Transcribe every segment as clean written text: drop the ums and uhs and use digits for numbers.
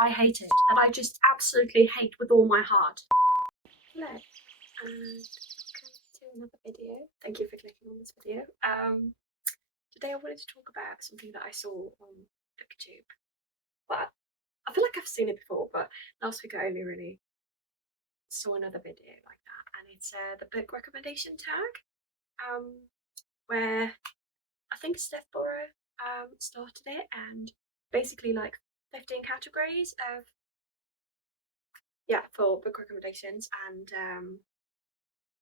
I hate it, that I just absolutely hate with all my heart. Hello, and welcome to another video. Thank you for clicking on this video. Today I wanted to talk about something that I saw on BookTube. But I feel like I've seen it before, but last week I only really saw another video like that, and it's the book recommendation tag, where I think Steph Borrow started it, and basically like 15 categories of for book recommendations, and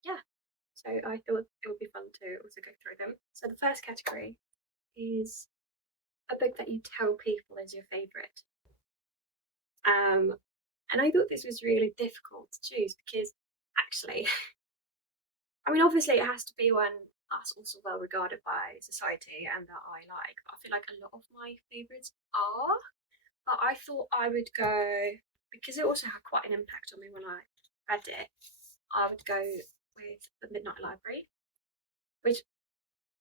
yeah, so I thought it would be fun to also go through them. So the first category is a book that you tell people is your favourite. And I thought this was really difficult to choose because actually, I mean, obviously it has to be one that's also well regarded by society and that I like. But I feel like a lot of my favourites are. But I thought I would go, because it also had quite an impact on me when I read it, I would go with The Midnight Library, which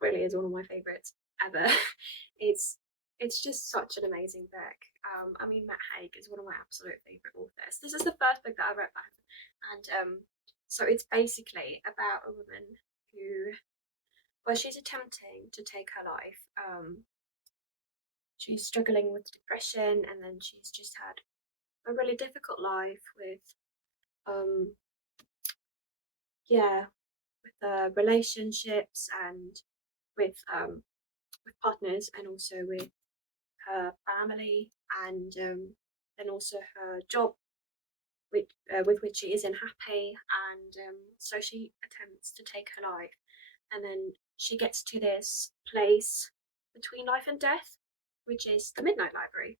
really is one of my favourites ever. it's just such an amazing book. I mean, Matt Haig is one of my absolute favourite authors. This is the first book that I read by him, and so it's basically about a woman who, well, she's attempting to take her life. She's struggling with depression, and then she's just had a really difficult life with relationships and with partners, and also with her family, and then also her job with which she isn't happy, and so she attempts to take her life, and then she gets to this place between life and death, which is the Midnight Library.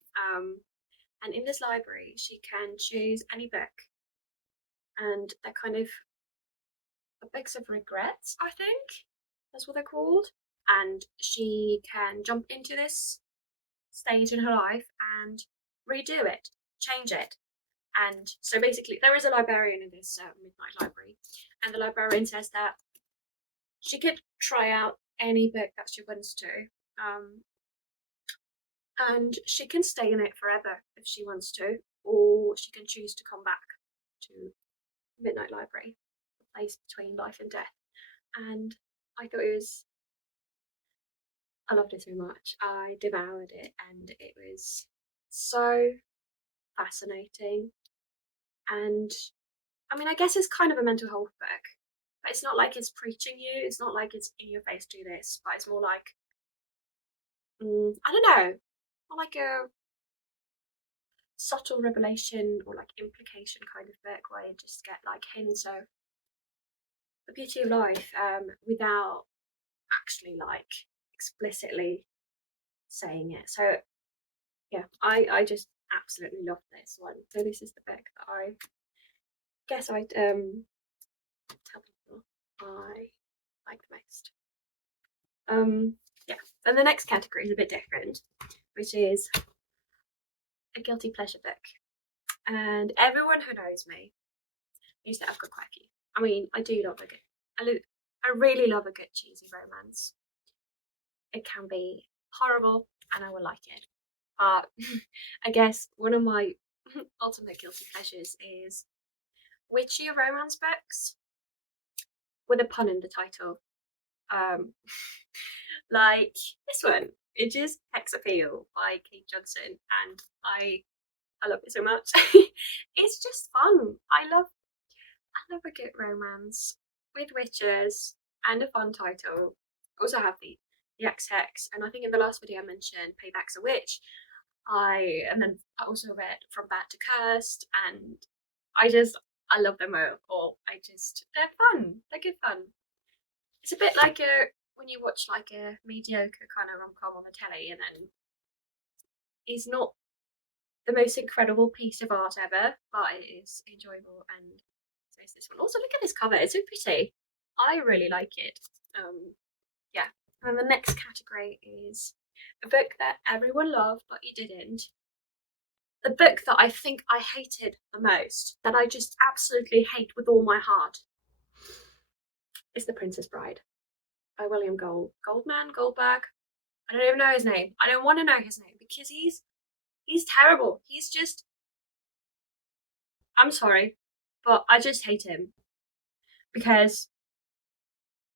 And in this library she can choose any book, and they're kind of books of regrets, I think that's what they're called, and she can jump into this stage in her life and redo it, change it. And so basically there is a librarian in this Midnight Library, and the librarian says that she could try out any book that she wants to, and she can stay in it forever if she wants to, or she can choose to come back to Midnight Library, the place between life and death. And I thought I loved it so much. I devoured it, and it was so fascinating. And I mean, I guess it's kind of a mental health book, but it's not like it's preaching you. It's not like it's in your face, do this, but it's more like, I don't know, more like a subtle revelation or like implication kind of book, where you just get like hints of the beauty of life, without actually like explicitly saying it. So yeah, I just absolutely love this one. So this is the book that I guess I'd tell people I like the most. Yeah, then the next category is a bit different, which is a guilty pleasure book. And everyone who knows me knows that I've got quite a few. I mean, I do love a good, I really love a good cheesy romance. It can be horrible and I will like it. But I guess one of my ultimate guilty pleasures is witchy romance books with a pun in the title. Like this one, it is Hex Appeal by Kate Johnson, and I love it so much. It's just fun. I love a good romance with witches and a fun title. Also have the X Hex, and I think in the last video I mentioned Payback's a Witch. And then I also read From Bad to Cursed, and I love them all. They're fun. They're good fun. It's a bit like when you watch like a mediocre kind of rom-com on the telly, and then it's not the most incredible piece of art ever, but it is enjoyable, and so is this one. Also, look at this cover, it's so pretty. I really like it. Yeah. And the next category is a book that everyone loved but you didn't. The book that I think I hated the most, that I just absolutely hate with all my heart, is The Princess Bride by William Goldberg. I don't even know his name. I don't want to know his name because he's terrible. He's just I'm sorry, but I just hate him because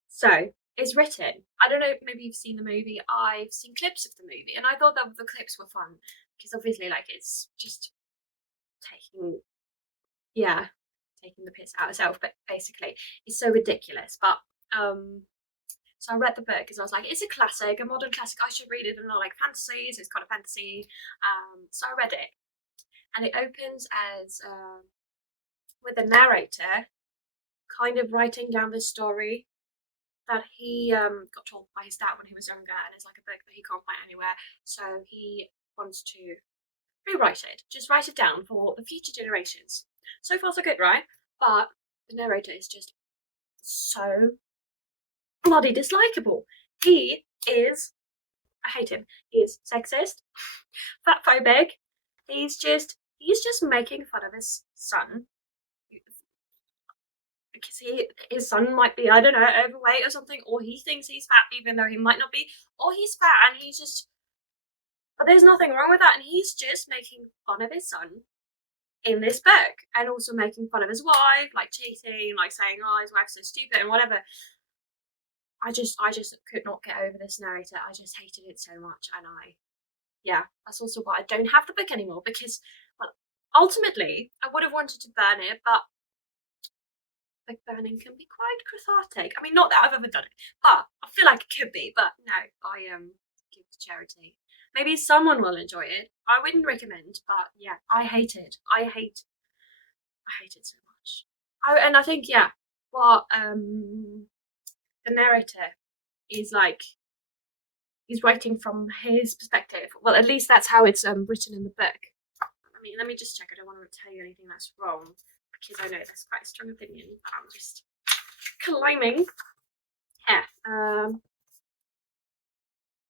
so it's written. I don't know, maybe you've seen the movie. I've seen clips of the movie, and I thought that the clips were fun because obviously, like, it's just taking, yeah, taking the piss out of itself. But basically, it's so ridiculous. But so I read the book because I was like, it's a classic, a modern classic. I should read it, and I like fantasy, so it's kind of fantasy. So I read it, and it opens as with a narrator kind of writing down this story that he got told by his dad when he was younger, and it's like a book that he can't find anywhere. So he wants to rewrite it, just write it down for the future generations. So far, so good, right? But the narrator is just so bloody dislikable. He is, I hate him. He is sexist, fatphobic. He's just making fun of his son because his son might be, I don't know, overweight or something, or he thinks he's fat even though he might not be, or he's fat and he's just, but there's nothing wrong with that, and he's just making fun of his son in this book, and also making fun of his wife, like cheating, like saying, oh, his wife's so stupid and whatever. I just could not get over this narrator. I just hated it so much, and yeah, that's also why I don't have the book anymore, because, well, ultimately I would have wanted to burn it, but like burning can be quite cathartic. I mean, not that I've ever done it, but I feel like it could be. But no, I give it to charity. Maybe someone will enjoy it. I wouldn't recommend, but yeah, I hate it. I hate it so much. And I think, yeah, what the narrator is like, he's writing from his perspective. Well, at least that's how it's written in the book. I mean, let me just check. I don't want to tell you anything that's wrong, because I know that's quite a strong opinion, but I'm just climbing. Yeah.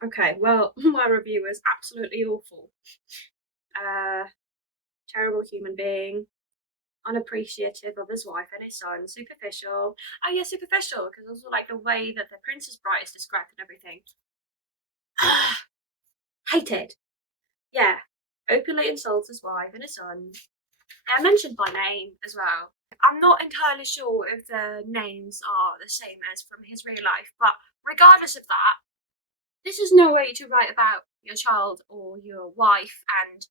Okay, well, my review was absolutely awful. Terrible human being, unappreciative of his wife and his son, superficial. Oh yeah, superficial, because also like the way that the Princess Bride is described and everything. Hated. Yeah. Openly insults his wife and his son. Mentioned by name as well. I'm not entirely sure if the names are the same as from his real life, but regardless of that, this is no way to write about your child or your wife. And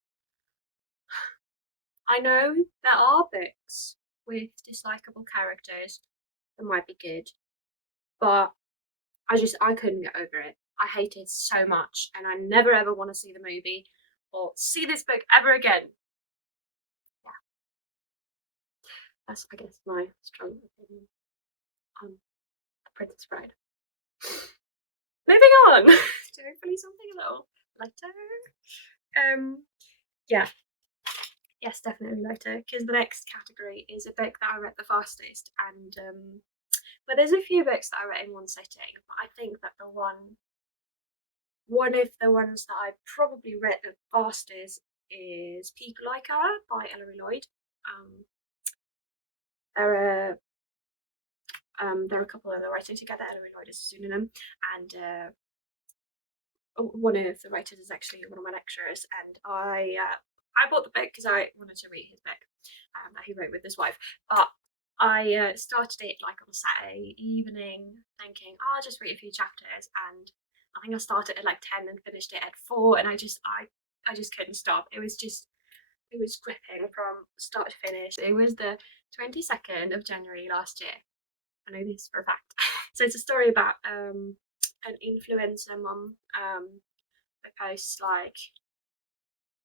I know there are books with dislikable characters that might be good, but I couldn't get over it. I hate it so much, and I never ever want to see the movie or see this book ever again. Yeah, that's, I guess, my strong opinion on The Princess Bride. Moving on to hopefully something a little lighter. Yeah, yes, definitely lighter, because the next category is a book that I read the fastest, and but there's a few books that I read in one sitting, but I think that one of the ones that I probably read the fastest is People Like Her by Ellery Lloyd. Um, there are there are a couple of them writing together. Ellery Lloyd is a pseudonym, and one of the writers is actually one of my lecturers, and I bought the book because I wanted to read his book that he wrote with his wife. But I started it like on a Saturday evening, thinking, oh, I'll just read a few chapters, and I think I started at like 10 and finished it at 4, and I just couldn't stop. It was gripping from start to finish. It was the 22nd of January last year. I know this for a fact. So it's a story about an influencer mum that posts like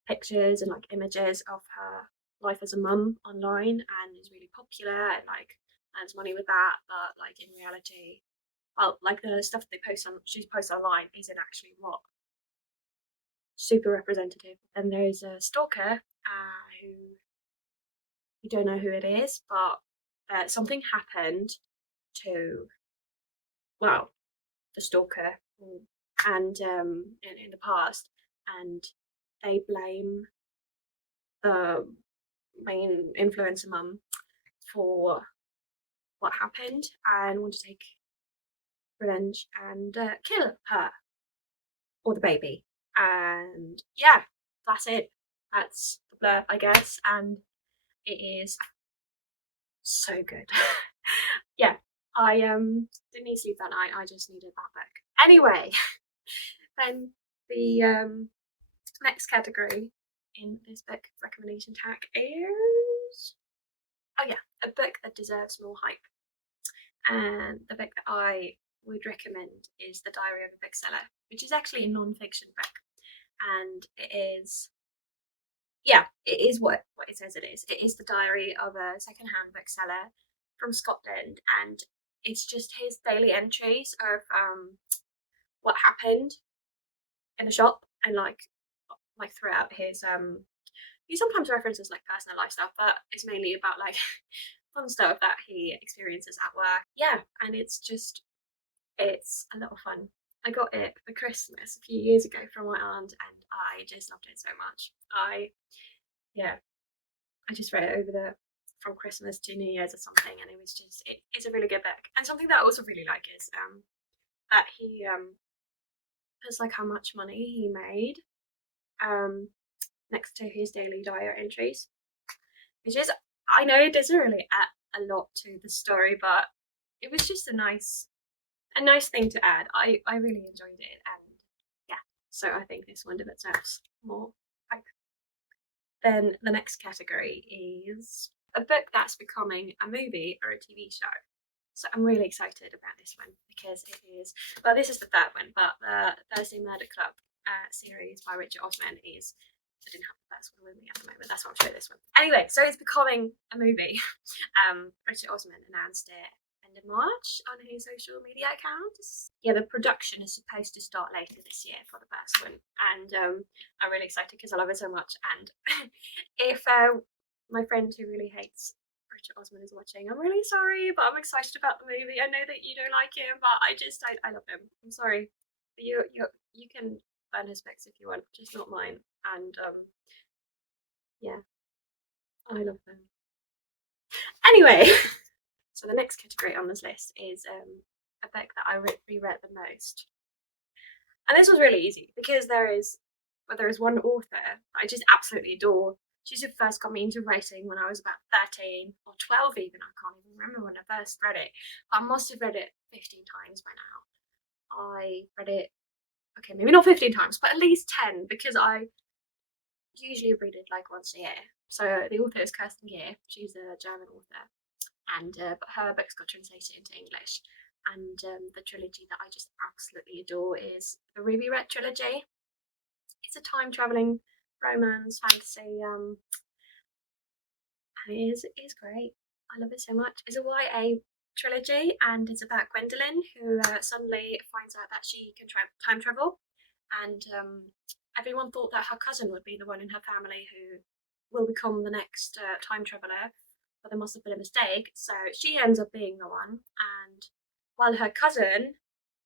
pictures and like images of her life as a mum online, and is really popular and like earns money with that, but like in reality, well, like the stuff they post on she posts online isn't actually what super representative. And there's a stalker who you don't know who it is, but something happened to, well, the stalker, and in the past, and they blame the main influencer mum for what happened and want to take revenge and kill her or the baby. And yeah, that's it. That's the blurb, I guess. And It is so good. Yeah, I didn't need sleep that night. I just needed that book. Anyway, then the next category in this book recommendation tag is, oh yeah, a book that deserves more hype. And the book that I would recommend is The Diary of a Bookseller, which is actually a non-fiction book. And it is, yeah, it is what it says it is. It is the diary of a secondhand bookseller from Scotland, and it's just his daily entries of what happened in the shop, and like throughout his he sometimes references like personal life stuff, but it's mainly about like fun stuff that he experiences at work. Yeah, and it's a lot of fun. I got it for Christmas a few years ago from my aunt, and I just loved it so much. Yeah, I just read it over from Christmas to New Year's or something, and it was just it's a really good book. And something that I also really like is that he puts like how much money he made next to his daily diary entries, which is, I know it doesn't really add a lot to the story, but it was just a nice thing to add. I really enjoyed it, and yeah, so I think this one deserves more hype. Then the next category is a book that's becoming a movie or a TV show. So I'm really excited about this one because it is, well, this is the third one, but the Thursday Murder Club series by Richard Osman is, I didn't have the first one with me at the moment, that's why I'll show this one. Anyway, so it's becoming a movie. Richard Osman announced it end of March on his social media accounts. Yeah, the production is supposed to start later this year for the first one, and I'm really excited because I love it so much. And if my friend who really hates Richard Osman is watching, I'm really sorry, but I'm excited about the movie. I know that you don't like him, but I love him. I'm sorry. You can burn his books if you want, just not mine. And yeah, I love them. Anyway, so the next category on this list is a book that I reread the most. And this was really easy because there is one author I just absolutely adore. She's who first got me into writing when I was about 13 or 12 even. I can't even remember when I first read it. But I must have read it 15 times by now. I read it, okay, maybe not 15 times, but at least 10, because I usually read it like once a year. So the author is Kirsten Gear. She's a German author, and but her books got translated into English. And the trilogy that I just absolutely adore is the Reread trilogy. It's a time traveling romance fantasy, and it is great. I love it so much. It's a YA trilogy, and it's about Gwendolyn, who suddenly finds out that she can time travel, and everyone thought that her cousin would be the one in her family who will become the next time traveler, but there must have been a mistake. So she ends up being the one, and while her cousin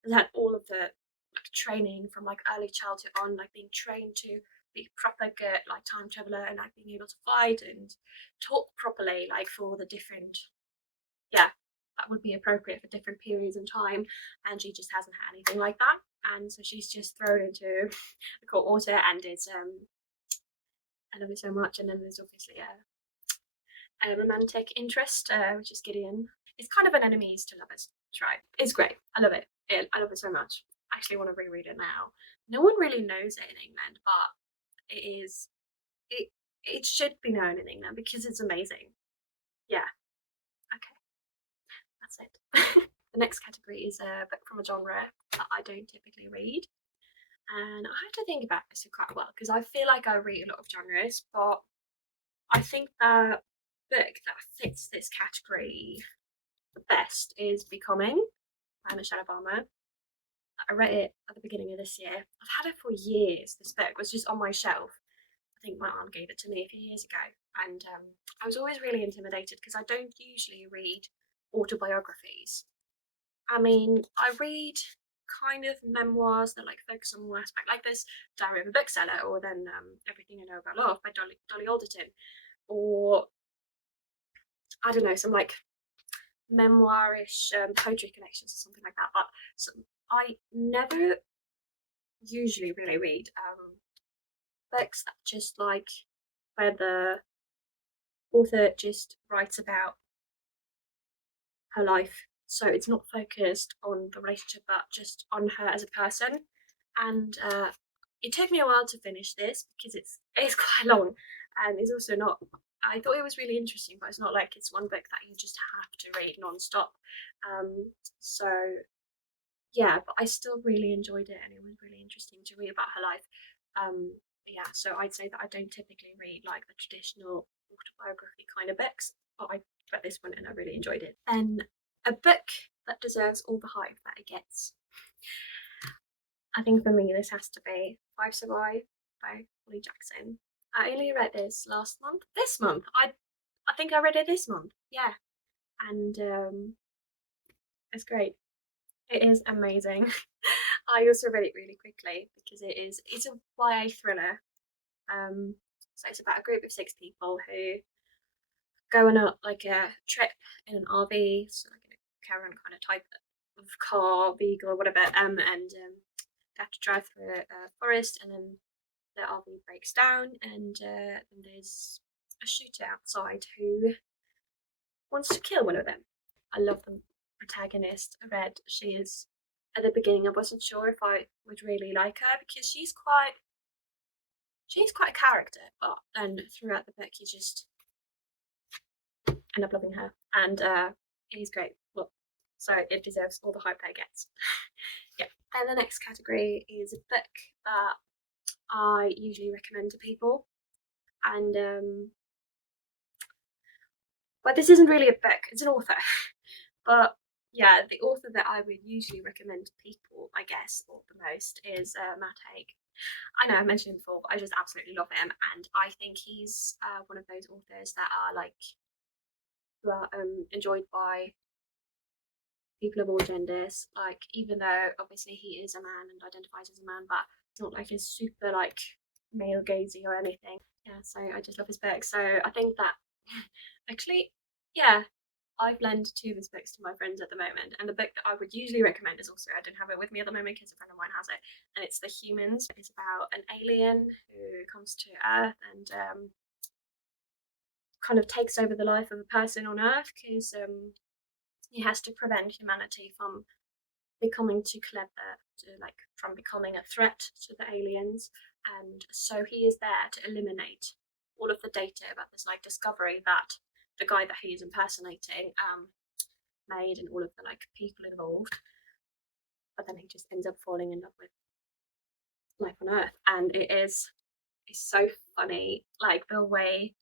has had all of the like training from like early childhood on, like being trained to be proper good like time traveler, and like being able to fight and talk properly like for the different, yeah, that would be appropriate for different periods in time, and she just hasn't had anything like that, and so she's just thrown into the cold water, and it's I love it so much. And then there's obviously a romantic interest, which is Gideon. It's kind of an enemies to lovers tribe. It's great. I love it. I love it so much. I actually want to reread it now. No one really knows it in England, but it is it should be known in England because it's amazing. Yeah. Okay, that's it. The next category is a book from a genre that I don't typically read. And I have to think about this quite well because I feel like I read a lot of genres, but I think the book that fits this category the best is Becoming by Michelle Obama. I read it at the beginning of this year. I've had it for years. This book was just on my shelf. I think my aunt gave it to me a few years ago, and I was always really intimidated because I don't usually read autobiographies. I mean, I read kind of memoirs that like focus on one aspect, like this Diary of a Bookseller, or then Everything I Know About Love by Dolly Alderton, or I don't know, some like memoirish poetry collections or something like that. But I never usually really read books that just like where the author just writes about her life, so it's not focused on the relationship but just on her as a person. And it took me a while to finish this because it's quite long, and it's also not. I thought it was really interesting, but it's not like it's one book that you just have to read non-stop. So yeah, but I still really enjoyed it, and it was really interesting to read about her life. Yeah, so I'd say that I don't typically read like the traditional autobiography kind of books, but I read this one and I really enjoyed it. Then a book that deserves all the hype that it gets. I think for me this has to be Five Survive by Holly Jackson. I only read this last month. This month, I think I read it this month. Yeah, and it's great. It is amazing. I also read it really quickly because it's a YA thriller. So it's about a group of 6 people who go on a trip in an RV, so like a caravan kind of type of car, vehicle, or whatever. And they have to drive through a forest, and then the RV breaks down, and there's a shooter outside who wants to kill one of them. I love the protagonist, Red. She is, at the beginning I wasn't sure if I would really like her because she's quite a character, but then throughout the book you just end up loving her, and he's great. Well, so it deserves all the hype that it gets. Yeah. And the next category is a book that I usually recommend to people, and but this isn't really a book, it's an author. But yeah, the author that I would usually recommend to people, I guess, or the most, is Matt Haig. I know I've mentioned him before, but I just absolutely love him, and I think he's one of those authors that are like who are enjoyed by people of all genders. Like, even though obviously he is a man and identifies as a man, but it's not like he's super like male gazy or anything. Yeah, so I just love his book. So I think that actually, yeah, I've lent 2 of his books to my friends at the moment, and the book that I would usually recommend is also, I don't have it with me at the moment because a friend of mine has it, and it's The Humans. It's about an alien who comes to Earth and kind of takes over the life of a person on Earth because he has to prevent humanity from becoming too clever, from becoming a threat to the aliens. And so he is there to eliminate all of the data about this like discovery that the guy that he is impersonating made, and all of the like people involved. But then he just ends up falling in love with life on Earth, and it's so funny, like the way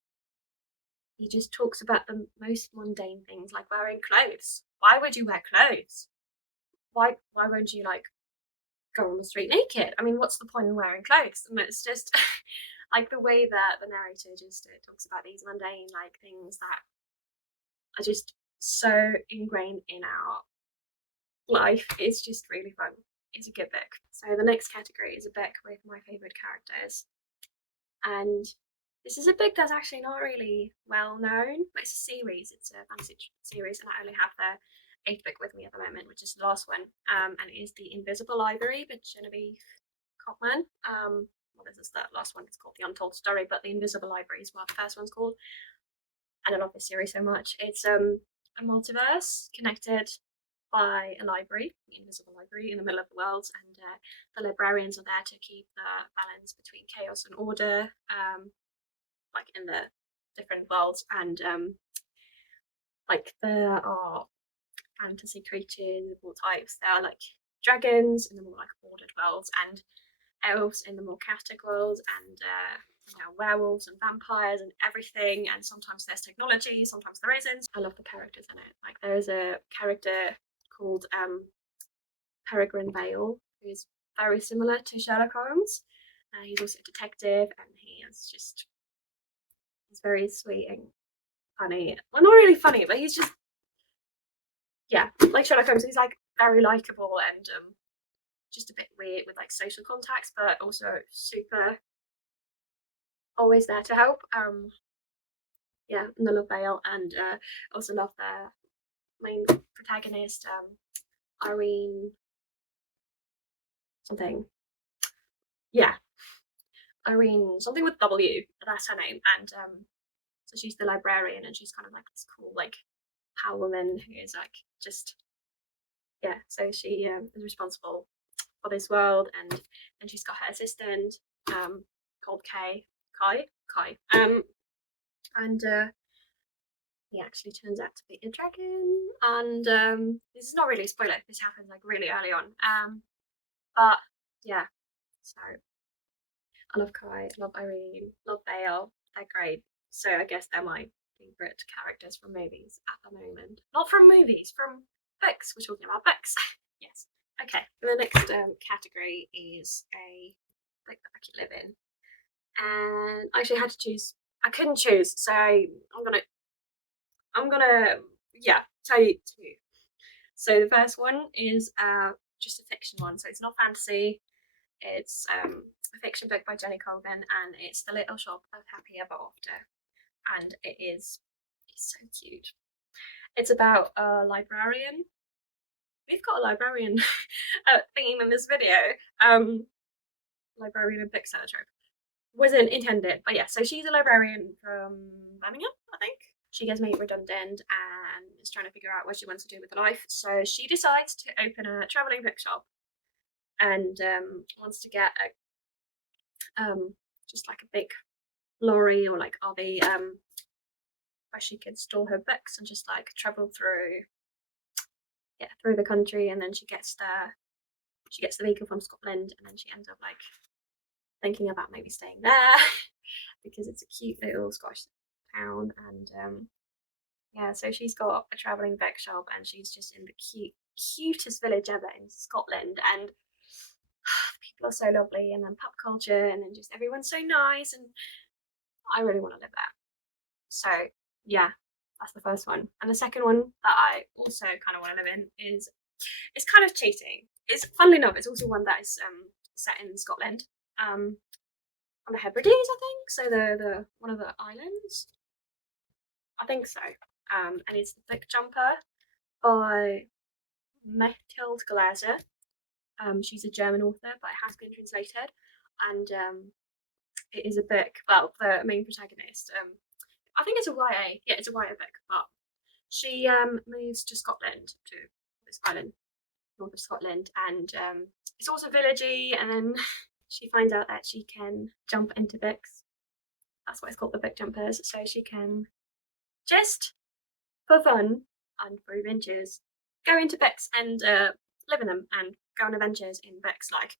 he just talks about the most mundane things, like wearing clothes. Why would you wear clothes? Why won't you like go on the street naked? I mean, what's the point in wearing clothes? And it's just like the way that the narrator just talks about these mundane like things that are just so ingrained in our life. It's just really fun. It's a good book. So the next category is a book with my favourite characters, and this is a book that's actually not really well known, but it's a series. It's a fantasy series, and I only have the 8th book with me at the moment, which is the last one, and it is The Invisible Library by Genevieve Cotman. Well, this is the last one. It's called The Untold Story, but The Invisible Library is what the first one's called, and I love this series so much. It's a multiverse connected by a library, the Invisible Library, in the middle of the world, and the librarians are there to keep the balance between chaos and order, like in the different worlds. And like there are fantasy creatures of all types. There are like dragons in the more like ordered worlds, and elves in the more chaotic worlds, and werewolves and vampires and everything. And sometimes there's technology, sometimes there isn't. I love the characters in it. Like there is a character called Peregrine Vale, who is very similar to Sherlock Holmes. He's also a detective, and he's very sweet and funny. Well, not really funny, but he's just, yeah, like Sherlock Holmes. He's like very likable and just a bit weird with like social contacts, but also super always there to help. Yeah, and I love Vale, and also love the main protagonist, Irene something. Yeah, Irene something with W. That's her name, and So she's the librarian, and she's kind of like this cool like power woman who is like just, yeah. So she is responsible for this world, and she's got her assistant called Kai, and he actually turns out to be a dragon. And this is not really a spoiler. This happens like really early on. But yeah, so I love Kai, love Irene, love Bale. They're great. So I guess they're my favourite characters from movies at the moment. Not from movies, from books. We're talking about books. Yes. Okay. The next category is a book that I could live in, and I actually had to choose. I couldn't choose, so I'm gonna yeah tell you two. So the first one is just a fiction one, so it's not fantasy. It's a fiction book by Jenny Colgan, and it's The Little Shop of Happy Ever After, and it's so cute. It's about a librarian. We've got a librarian theme in this video. Librarian and bookseller trope wasn't intended, but yeah. So she's a librarian from Birmingham, I think. She gets made redundant and is trying to figure out what she wants to do with her life. So she decides to open a traveling bookshop, and wants to get a just like a big lorry or like RV where she can store her books and just like travel through the country. And then she gets the vehicle from Scotland, and then she ends up like thinking about maybe staying there because it's a cute little Scottish town. And yeah, so she's got a traveling bookshop, and she's just in the cutest village ever in Scotland, and people are so lovely, and then pop culture, and then just everyone's so nice, and I really want to live there. So yeah, that's the first one. And the second one that I also kind of want to live in is, it's kind of cheating. It's, funnily enough, it's also one that is set in Scotland, on the Hebrides, I think. So the one of the islands, I think so. And it's The Book Jumper by Mechtild Glaser. She's a German author, but it has been translated, and it is a book. Well, the main protagonist, I think it's a YA. Yeah, it's a YA book, but she moves to Scotland, to this island north of Scotland, and it's also villagey. And then she finds out that she can jump into books. That's why it's called The Book Jumpers. So she can just for fun and for adventures go into books and live in them and go on adventures in books. Like,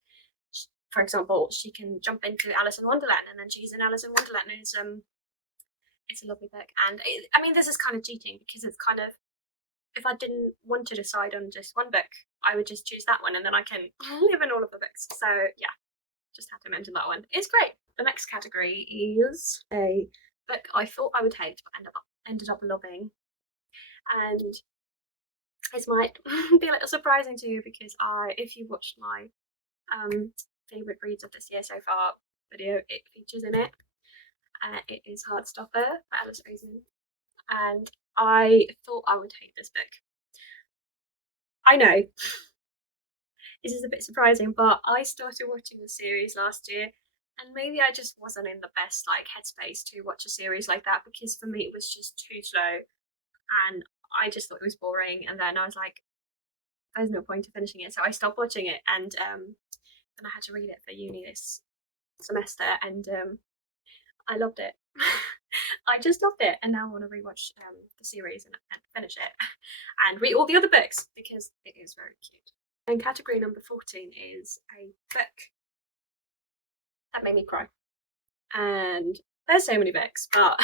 for example, she can jump into Alice in Wonderland, and then she's in Alice in Wonderland, and it's a lovely book. And I mean, this is kind of cheating because it's kind of, if I didn't want to decide on just one book, I would just choose that one, and then I can live in all of the books. So yeah, just had to mention that one. It's great. The next category is a book I thought I would hate, but ended up loving. And this might be a little surprising to you because if you watched my favourite reads of this year so far video, it features in it. It is Heartstopper by Alice Oseman, and I thought I would hate this book. I know this is a bit surprising, but I started watching the series last year, and maybe I just wasn't in the best like headspace to watch a series like that, because for me it was just too slow, and I just thought it was boring. And then I was like, there's no point in finishing it, so I stopped watching it. And then I had to read it for uni this semester, and I loved it. I just loved it, and now I want to rewatch the series and finish it and read all the other books because it is very cute. And category number 14 is a book that made me cry. And there's so many books, but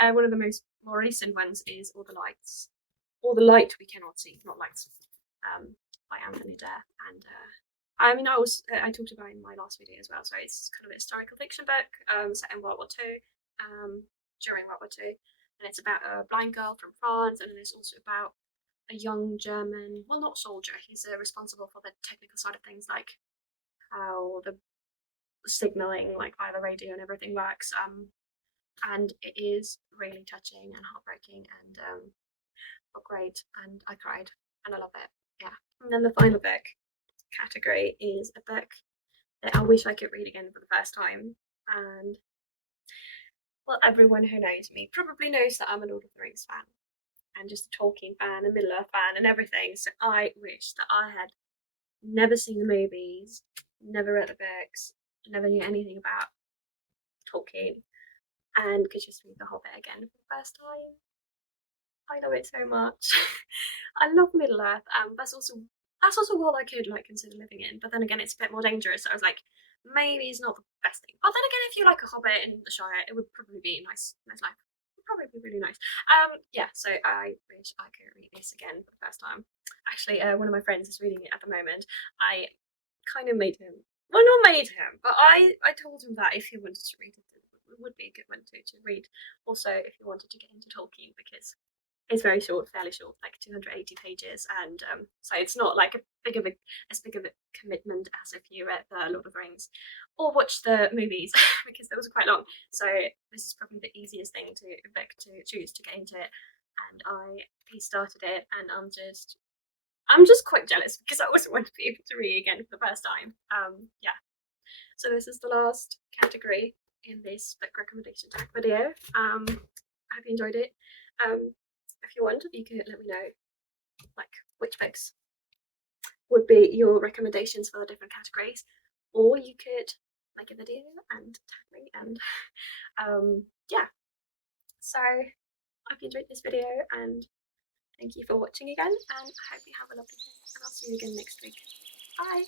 one of the more recent ones is All the Light We Cannot See, not lights, by Anthony Dare. And I mean, I talked about it in my last video as well. So it's kind of a historical fiction book set in World War II, during World War II, and it's about a blind girl from France, and it's also about a young German, well, not soldier, he's responsible for the technical side of things, like how the signaling like via the radio and everything works, and it is really touching and heartbreaking, and great, and I cried and I love it. Yeah. And then the final book category is a book that I wish I could read again for the first time, and well, everyone who knows me probably knows that I'm a Lord of the Rings fan and just a Tolkien fan, a Middle Earth fan, and everything. So I wish that I had never seen the movies, never read the books, never knew anything about Tolkien, and could just read The Hobbit again for the first time. I love it so much. I love Middle Earth. That's also a world I could like consider living in. But then again, it's a bit more dangerous. So I was like, maybe it's not the best thing. But then again, if you like a Hobbit in the Shire, it would probably be a nice life. It would probably be really nice. Yeah. So I wish I could read this again for the first time. Actually, one of my friends is reading it at the moment. I kind of made him. Well, not made him, but I told him that if he wanted to read it, it would be a good one to read. Also, if you wanted to get into Tolkien, because it's very short, fairly short, like 280 pages, and so it's not like as big of a commitment as if you read the Lord of the Rings or watch the movies because those are quite long. So this is probably the easiest thing to choose to get into it, and he started it, and I'm just quite jealous because I also want to be able to read again for the first time. Yeah. So this is the last category in this book recommendation tag video. I hope you enjoyed it. If you want, you could let me know like which books would be your recommendations for the different categories, or you could make a video and tag me. And yeah. So I hope you enjoyed this video, and thank you for watching again. And I hope you have a lovely day, and I'll see you again next week. Bye.